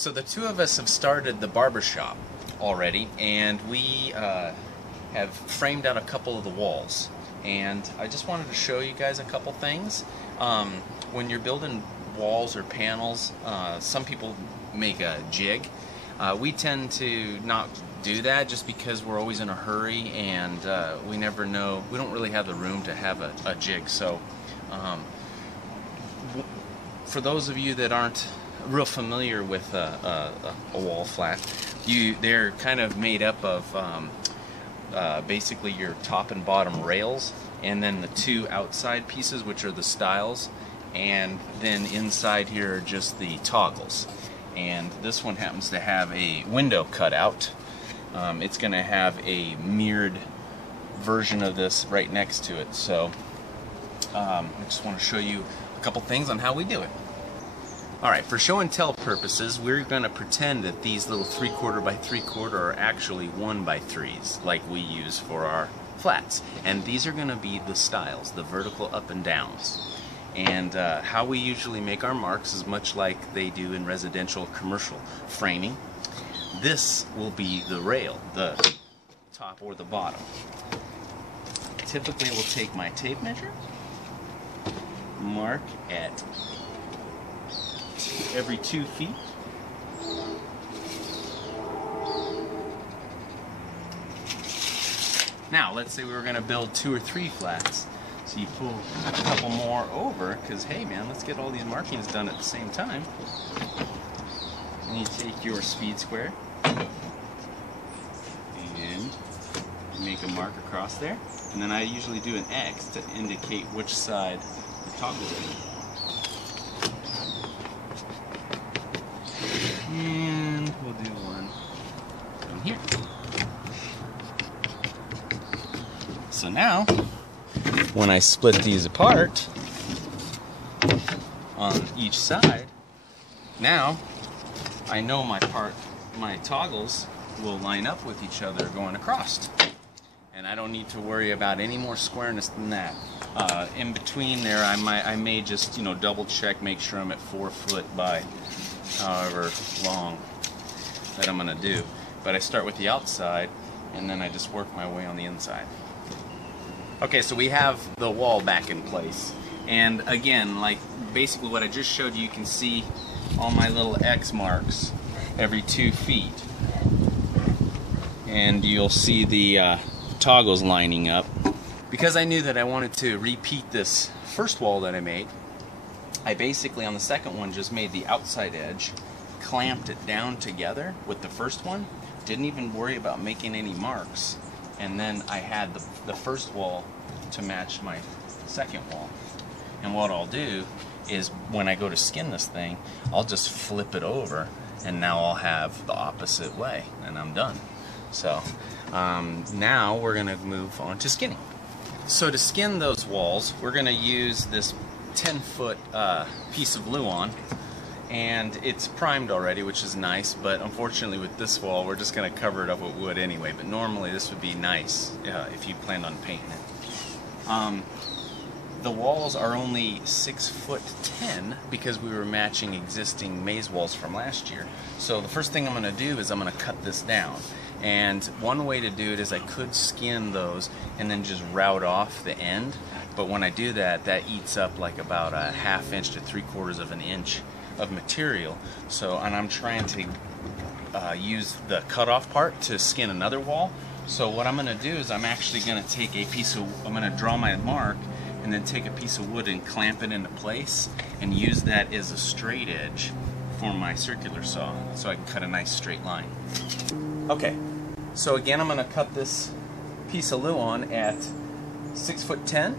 So the two of us have started the barber shop already, and we have framed out a couple of the walls. And I just wanted to show you guys a couple things. When you're building walls or panels, some people make a jig. We tend to not do that just because we're always in a hurry, and we never know, we don't really have the room to have a jig. So for those of you that aren't real familiar with a wall flat, they're kind of made up of basically your top and bottom rails, and then the two outside pieces, which are the stiles, and then inside here are just the toggles. And this one happens to have a window cut out. It's going to have a mirrored version of this right next to it. So I just want to show you a couple things on how we do it. Alright, for show and tell purposes, we're going to pretend that these little 3/4 by 3/4 are actually 1 by 3s, like we use for our flats. And these are going to be the stiles, the vertical up and downs. And how we usually make our marks is much like they do in residential commercial framing. This will be the rail, the top or the bottom. Typically, we'll take my tape measure, mark at every 2 feet. Now, let's say we were going to build 2 or 3 flats. So you pull a couple more over, because hey man, let's get all these markings done at the same time. And you take your speed square and make a mark across there. And then I usually do an X to indicate which side the toggle is. And we'll do one down here. So now, when I split these apart on each side, now I know my toggles will line up with each other going across. And I don't need to worry about any more squareness than that. In between there, I may just, you know, double check, make sure I'm at 4 foot by however long that I'm gonna do. But I start with the outside, and then I just work my way on the inside. Okay, so we have the wall back in place. And again, like basically what I just showed you, you can see all my little X marks every 2 feet. And you'll see the toggles lining up. Because I knew that I wanted to repeat this first wall that I made, I basically on the second one just made the outside edge, clamped it down together with the first one, didn't even worry about making any marks, and then I had the first wall to match my second wall. And what I'll do is when I go to skin this thing, I'll just flip it over, and now I'll have the opposite way, and I'm done. So now we're going to move on to skinning. So to skin those walls, we're going to use this 10-foot piece of Luan, and it's primed already, which is nice, but unfortunately with this wall we're just going to cover it up with wood anyway. But normally this would be nice if you planned on painting it. The walls are only 6'10" because we were matching existing maze walls from last year. So the first thing I'm going to do is I'm going to cut this down. And one way to do it is I could skin those and then just route off the end. But when I do that, that eats up like about a 1/2 inch to 3/4 of an inch of material. So, and I'm trying to use the cutoff part to skin another wall. So what I'm going to do is I'm actually going to take a piece of, I'm going to draw my mark and then take a piece of wood and clamp it into place and use that as a straight edge for my circular saw so I can cut a nice straight line. Okay, so again I'm going to cut this piece of Luan at 6'10".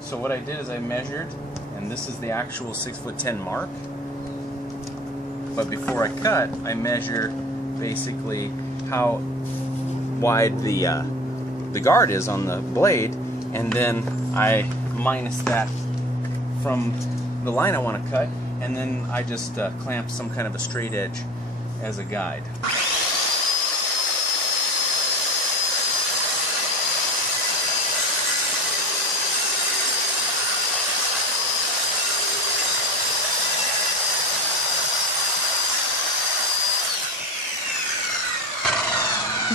So what I did is I measured, and this is the actual 6'10" mark. But before I cut, I measure basically how wide the guard is on the blade, and then I minus that from the line I want to cut, and then I just clamp some kind of a straight edge as a guide.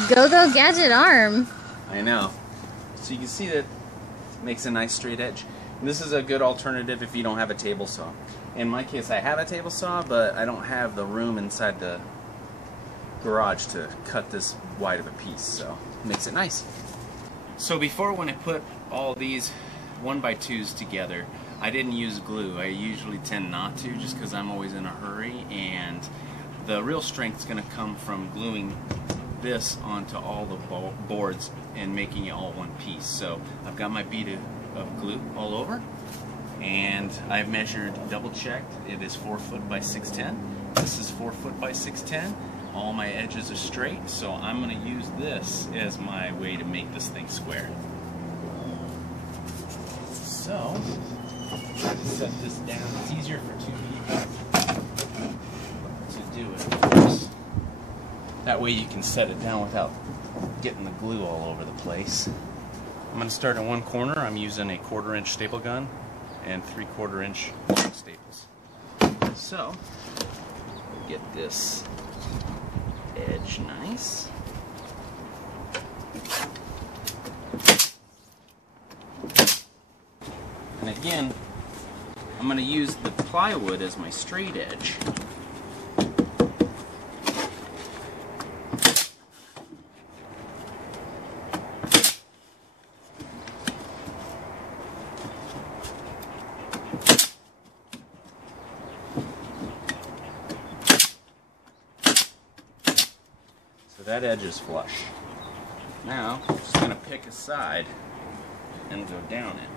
Go gadget arm. I know. So you can see that it makes a nice straight edge. And this is a good alternative if you don't have a table saw. In my case, I have a table saw, but I don't have the room inside the garage to cut this wide of a piece, so it makes it nice. So before, when I put all these 1x2s together, I didn't use glue. I usually tend not to, just because I'm always in a hurry, and the real strength is going to come from gluing this onto all the boards and making it all one piece. So I've got my bead of glue all over, and I've measured, double checked, it is 4 foot by 6'10". This is 4 foot by 6'10". All my edges are straight, so I'm going to use this as my way to make this thing square. So, set this down. It's easier for two people to do it, of course. That way you can set it down without getting the glue all over the place. I'm going to start in one corner. I'm using a 1/4 inch staple gun and 3/4 inch staples. So, get this edge nice. And again, I'm going to use the plywood as my straight edge. So that edge is flush. Now, I'm just going to pick a side and go down it.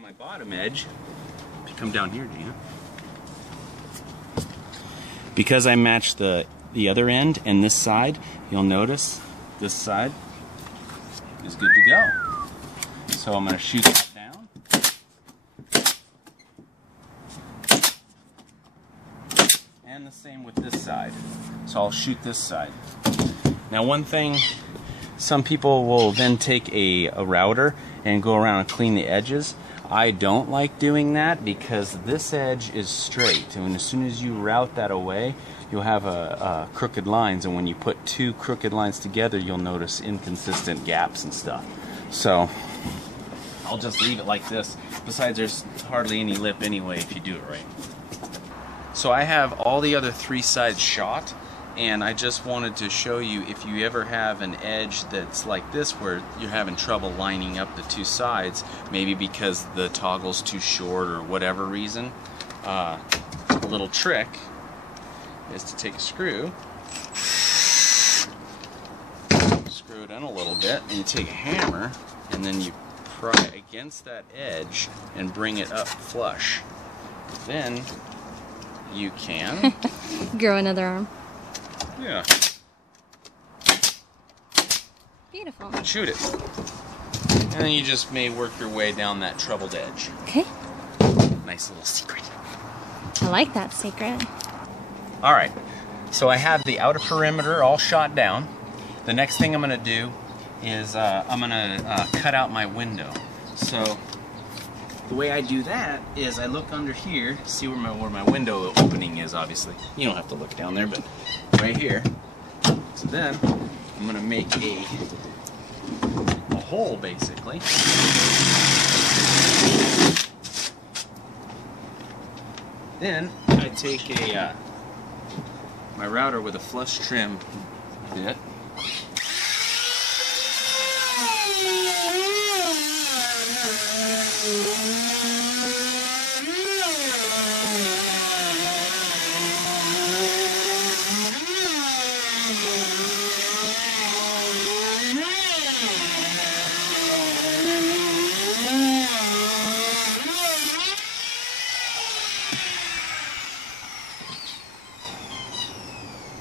My bottom edge, if you come down here, Gina, because I matched the other end and this side, you'll notice this side is good to go. So I'm going to shoot that down. And the same with this side. So I'll shoot this side. Now one thing, some people will then take a router and go around and clean the edges. I don't like doing that because this edge is straight, and as soon as you route that away, you'll have crooked lines, and when you put two crooked lines together, you'll notice inconsistent gaps and stuff. So I'll just leave it like this. Besides, there's hardly any lip anyway if you do it right. So I have all the other three sides shot, and I just wanted to show you, if you ever have an edge that's like this where you're having trouble lining up the two sides, maybe because the toggle's too short or whatever reason, a little trick is to take a screw, screw it in a little bit, and you take a hammer and then you pry against that edge and bring it up flush. Then you can grow another arm. Yeah. Beautiful. Shoot it. And then you just may work your way down that troubled edge. Okay. Nice little secret. I like that secret. Alright, so I have the outer perimeter all shot down. The next thing I'm going to do is I'm going to cut out my window. So the way I do that is I look under here, see where my window opening is, obviously. You don't have to look down there, but right here. So then I'm going to make a hole, basically. Then I take my router with a flush trim bit.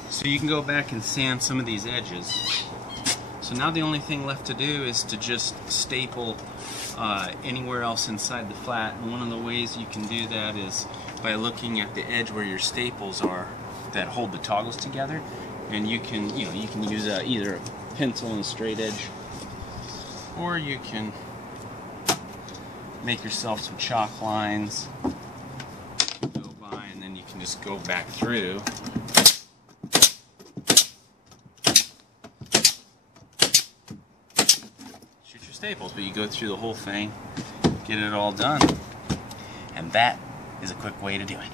So you can go back and sand some of these edges. So now the only thing left to do is to just staple anywhere else inside the flat. And one of the ways you can do that is by looking at the edge where your staples are that hold the toggles together, and you can use either a pencil and a straight edge, or you can make yourself some chalk lines, go by, and then you can just go back through. Shoot your staples, but you go through the whole thing, get it all done, and that is a quick way to do it.